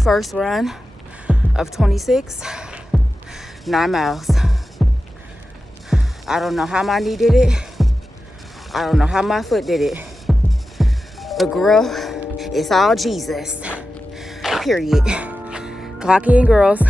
first run of 26, 9 miles. I don't know how my knee did it. I don't know how my foot did it. But girl, it's all Jesus. Period. Clock in, girls.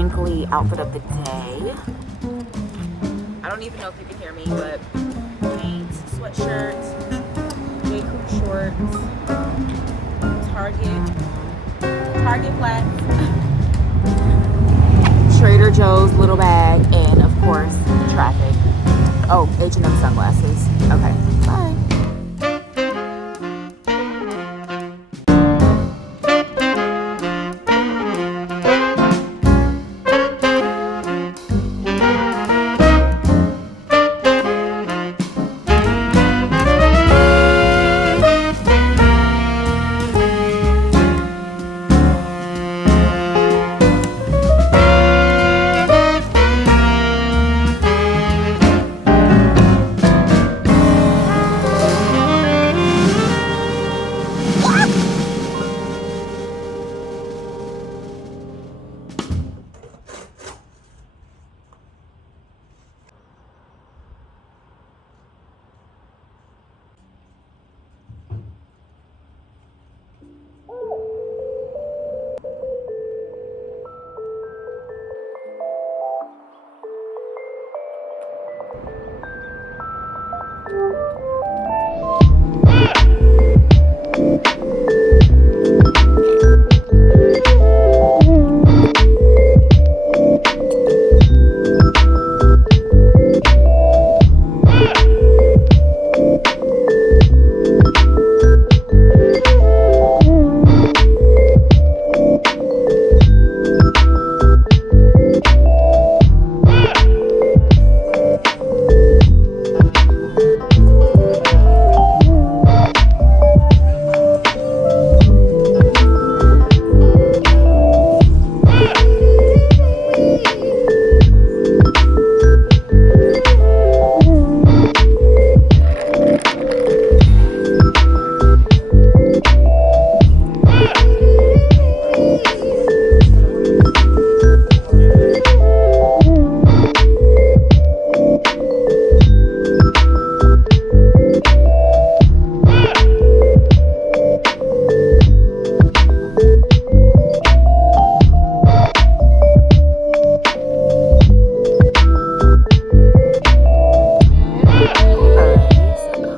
wrinkly outfit of the day. I don't even know if you can hear me, but jeans, sweatshirt, J. Crew shorts, Target flats, Trader Joe's little bag, and of course, traffic. Oh, H&M sunglasses. Okay, bye.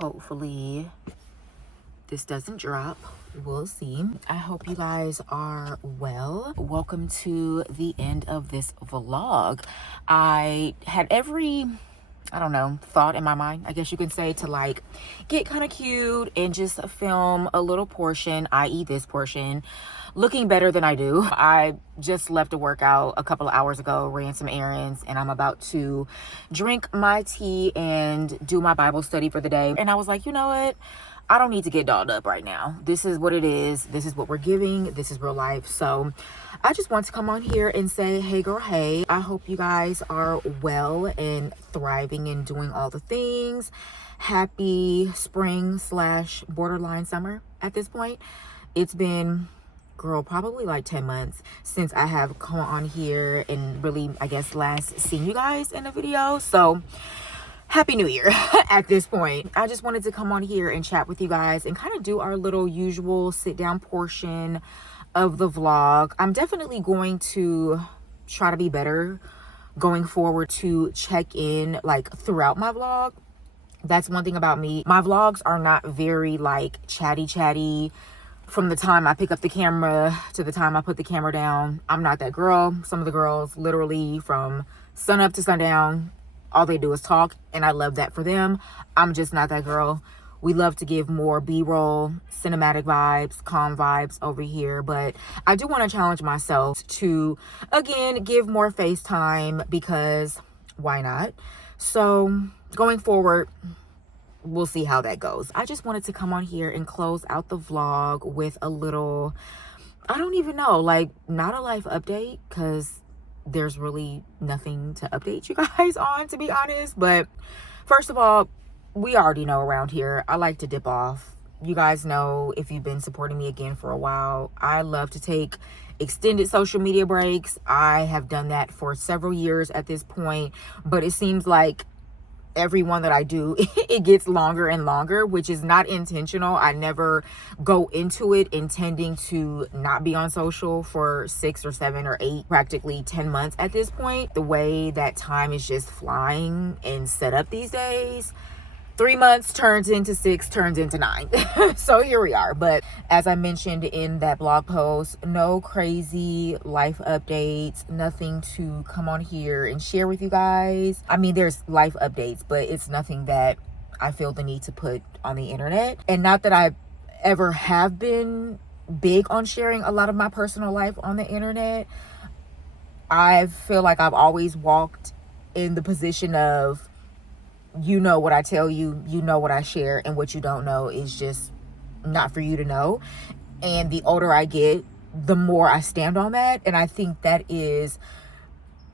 Hopefully this doesn't drop. We'll see. I hope you guys are well. Welcome to the end of this vlog. I had every, I don't know, thought in my mind, I guess you can say, to like get kind of cute and just film a little portion, i.e. this portion, looking better than I do. I just left a workout a couple of hours ago, ran some errands, and I'm about to drink my tea and do my Bible study for the day. And I was like, you know what? I don't need to get dolled up right now. This is what it is. This is what we're giving. This is real life. So I just want to come on here and say, hey girl, hey. I hope you guys are well and thriving and doing all the things. Happy spring / borderline summer at this point. It's been, girl, probably like 10 months since I have come on here and really, I guess, last seen you guys in a video. So Happy New Year at this point. I just wanted to come on here and chat with you guys and kind of do our little usual sit down portion of the vlog. I'm definitely going to try to be better going forward to check in like throughout my vlog. That's one thing about me. My vlogs are not very like chatty from the time I pick up the camera to the time I put the camera down. I'm not that girl. Some of the girls literally from sun up to sundown, all they do is talk, and I love that for them. I'm just not that girl. We love to give more B-roll, cinematic vibes, calm vibes over here, but I do want to challenge myself to, again, give more FaceTime because why not? So going forward, we'll see how that goes. I just wanted to come on here and close out the vlog with a little, I don't even know, like not a life update because there's really nothing to update you guys on, to be honest. But first of all, we already know around here, I like to dip off. You guys know, if you've been supporting me again for a while, I love to take extended social media breaks. I have done that for several years at this point, but it seems like every one that I do, it gets longer and longer, which is not intentional. I never go into it intending to not be on social for 6 or 7 or 8, practically 10 months at this point. The way that time is just flying and set up these days, 3 months turns into 6, turns into 9. So here we are. But as I mentioned in that blog post, no crazy life updates, nothing to come on here and share with you guys. I mean, there's life updates, but it's nothing that I feel the need to put on the internet. And not that I ever have been big on sharing a lot of my personal life on the internet. I feel like I've always walked in the position of, you know what I tell you, you know what I share, and what you don't know is just not for you to know. And the older I get, the more I stand on that. And I think that is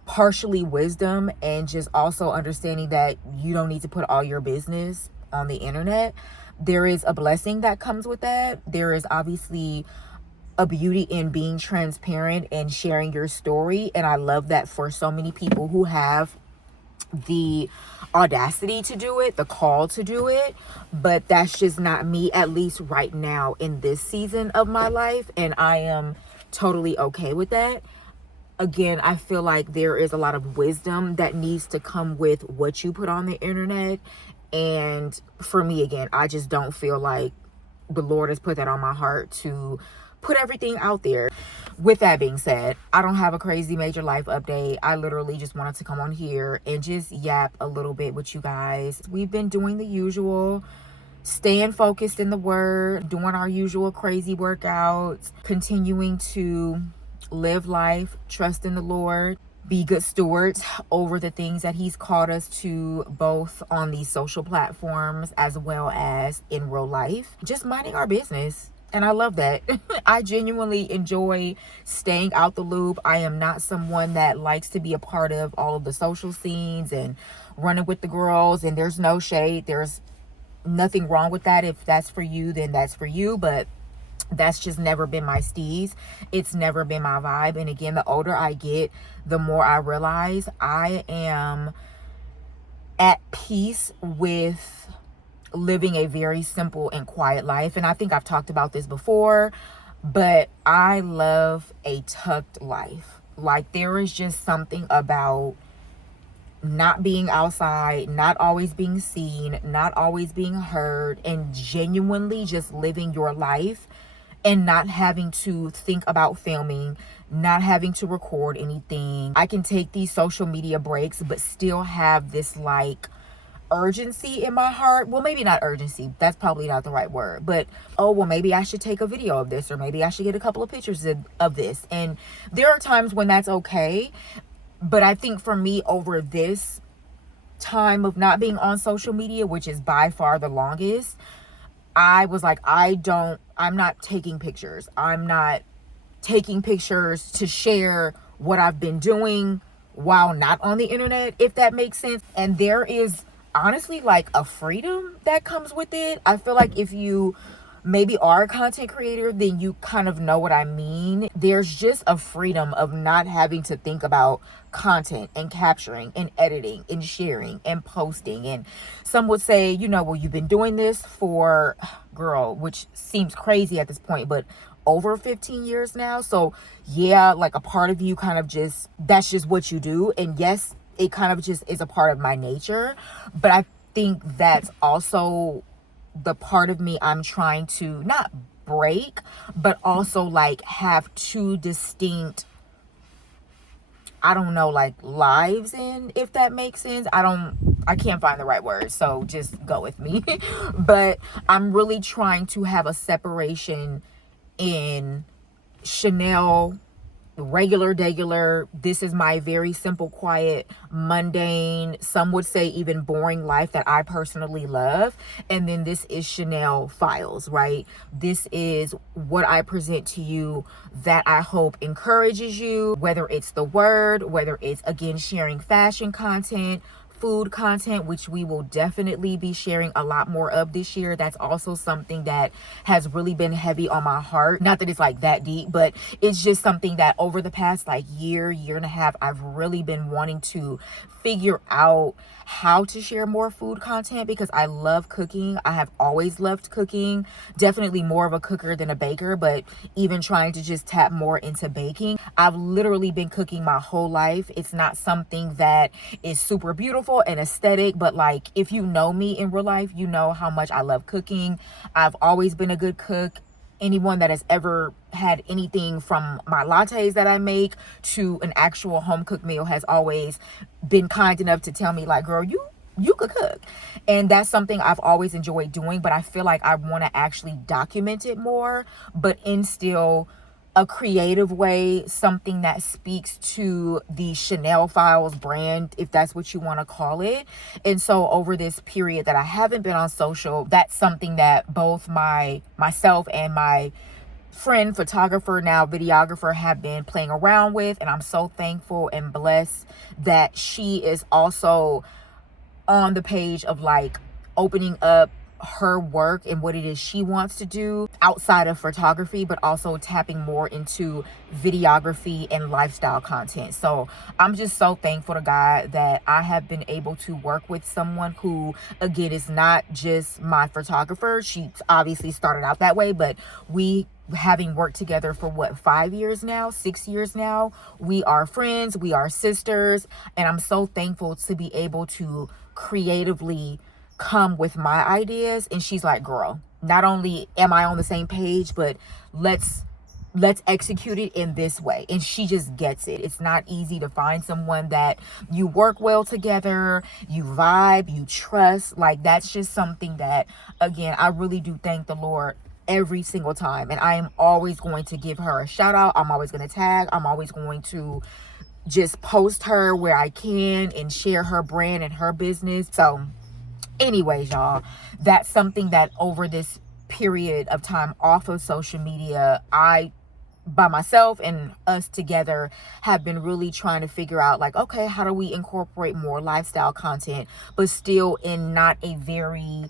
partially wisdom, and just also understanding that you don't need to put all your business on the internet. There is a blessing that comes with that. There is obviously a beauty in being transparent and sharing your story. And I love that for so many people who have the audacity to do it, the call to do it. But that's just not me, at least right now in this season of my life. And I am totally okay with that. Again, I feel like there is a lot of wisdom that needs to come with what you put on the internet. And for me, again, I just don't feel like the Lord has put that on my heart to put everything out there. With that being said, I don't have a crazy major life update. I literally just wanted to come on here and just yap a little bit with you guys. We've been doing the usual, staying focused in the word, doing our usual crazy workouts, continuing to live life, trust in the Lord, be good stewards over the things that he's called us to, both on these social platforms as well as in real life. Just minding our business. And I love that. I genuinely enjoy staying out the loop. I am not someone that likes to be a part of all of the social scenes and running with the girls. And there's no shade. There's nothing wrong with that. If that's for you, then that's for you. But that's just never been my steez. It's never been my vibe. And again, the older I get, the more I realize I am at peace with living a very simple and quiet life. And I think I've talked about this before, but I love a tucked life. Like, there is just something about not being outside, not always being seen, not always being heard, and genuinely just living your life and not having to think about filming, not having to record anything. I can take these social media breaks, but still have this like urgency in my heart. Well, maybe not urgency, that's probably not the right word, but well, maybe I should take a video of this, or maybe I should get a couple of pictures of this. And there are times when that's okay, but I think for me, over this time of not being on social media, which is by far the longest, I was like, I'm not taking pictures. I'm not taking pictures to share what I've been doing while not on the internet, if that makes sense. And there is honestly like a freedom that comes with it. I feel like if you maybe are a content creator, then you kind of know what I mean. There's just a freedom of not having to think about content and capturing and editing and sharing and posting. And some would say, you know, well, you've been doing this for, girl, which seems crazy at this point, but over 15 years now. So yeah, like a part of you kind of just, that's just what you do. And yes, it kind of just is a part of my nature. But I think that's also the part of me I'm trying to not break, but also like have two distinct, I don't know, like lives in, if that makes sense. I can't find the right word, so just go with me. But I'm really trying to have a separation in Chanel regular, this is my very simple, quiet, mundane, some would say even boring life that I personally love. And then this is Chanel Files, right? This is what I present to you that I hope encourages you, whether it's the word, whether it's, again, sharing fashion content, food content, which we will definitely be sharing a lot more of this year. That's also something that has really been heavy on my heart. Not that it's like that deep, but it's just something that over the past like year and a half, I've really been wanting to figure out how to share more food content, because I love cooking. I have always loved cooking. Definitely more of a cooker than a baker, but even trying to just tap more into baking. I've literally been cooking my whole life. It's not something that is super beautiful and aesthetic, but like, if you know me in real life, you know how much I love cooking. I've always been a good cook. Anyone that has ever had anything from my lattes that I make to an actual home cooked meal has always been kind enough to tell me like, girl, you could cook. And that's something I've always enjoyed doing, but I feel like I want to actually document it more, but instill a creative way, something that speaks to the CHANELFILES brand, if that's what you want to call it. And so over this period that I haven't been on social, that's something that both myself and my friend, photographer, now videographer, have been playing around with. And I'm so thankful and blessed that she is also on the page of like opening up her work and what it is she wants to do outside of photography, but also tapping more into videography and lifestyle content. So I'm just so thankful to God that I have been able to work with someone who, again, is not just my photographer. She obviously started out that way, but we, having worked together for what, 5 years now, 6 years now, we are friends, we are sisters, and I'm so thankful to be able to creatively come with my ideas. And she's like, girl, not only am I on the same page, but let's execute it in this way. And she just gets it. It's not easy to find someone that you work well together, you vibe, you trust. Like, that's just something that, again, I really do thank the Lord every single time. And I am always going to give her a shout out. I'm always going to tag. I'm always going to just post her where I can and share her brand and her business. So anyways, y'all, that's something that over this period of time off of social media, I, by myself and us together, have been really trying to figure out like, okay, how do we incorporate more lifestyle content, but still in not a very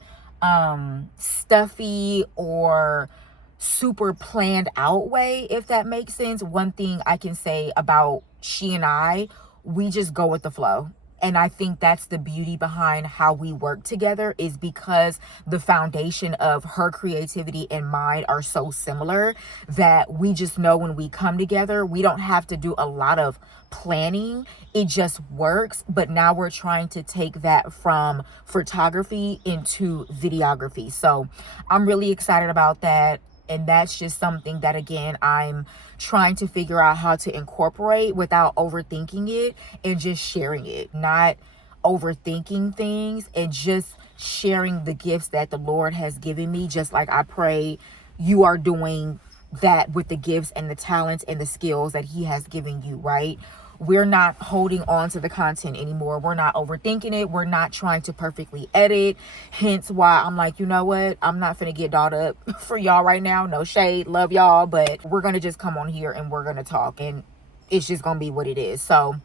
stuffy or super planned out way, if that makes sense. One thing I can say about she and I, we just go with the flow. And I think that's the beauty behind how we work together, is because the foundation of her creativity and mine are so similar that we just know when we come together, we don't have to do a lot of planning. It just works. But now we're trying to take that from photography into videography. So I'm really excited about that. And that's just something that, again, I'm trying to figure out how to incorporate without overthinking it, and just sharing it, not overthinking things, and just sharing the gifts that the Lord has given me. Just like I pray you are doing that with the gifts and the talents and the skills that He has given you, right? We're not holding on to the content anymore. We're not overthinking it. We're not trying to perfectly edit. Hence why I'm like, you know what? I'm not finna get dolled up for y'all right now. No shade. Love y'all. But we're going to just come on here and we're going to talk. And it's just going to be what it is. So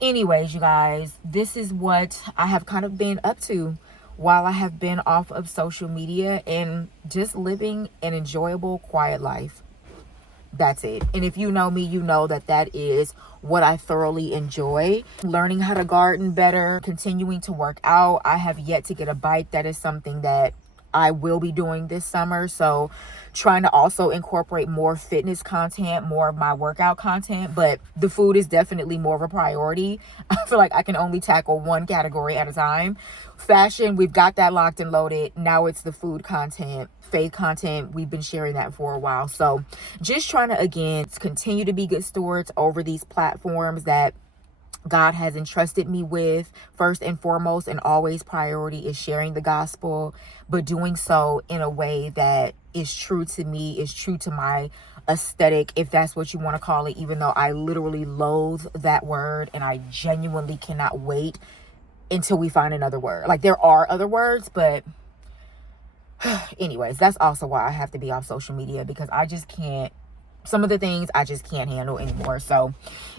anyways, you guys, this is what I have kind of been up to while I have been off of social media, and just living an enjoyable, quiet life. That's it. And if you know me, you know that that is what I thoroughly enjoy. Learning how to garden better, continuing to work out. I have yet to get a bike. That is something that I will be doing this summer. So trying to also incorporate more fitness content, more of my workout content, but the food is definitely more of a priority. I feel like I can only tackle one category at a time. Fashion, we've got that locked and loaded. Now it's the food content, faith content. We've been sharing that for a while. So just trying to, again, continue to be good stewards over these platforms that God has entrusted me with. First and foremost, and always priority, is sharing the gospel, but doing so in a way that is true to me, is true to my aesthetic, if that's what you want to call it, even though I literally loathe that word and I genuinely cannot wait until we find another word. Like, there are other words, but anyways, that's also why I have to be off social media, because I just can't some of the things I just can't handle anymore. So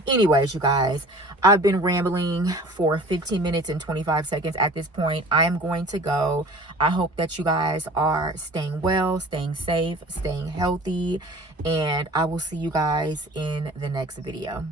anyways, you guys, I've been rambling for 15 minutes and 25 seconds at this point. I am going to go. I hope that you guys are staying well, staying safe, staying healthy, and I will see you guys in the next video.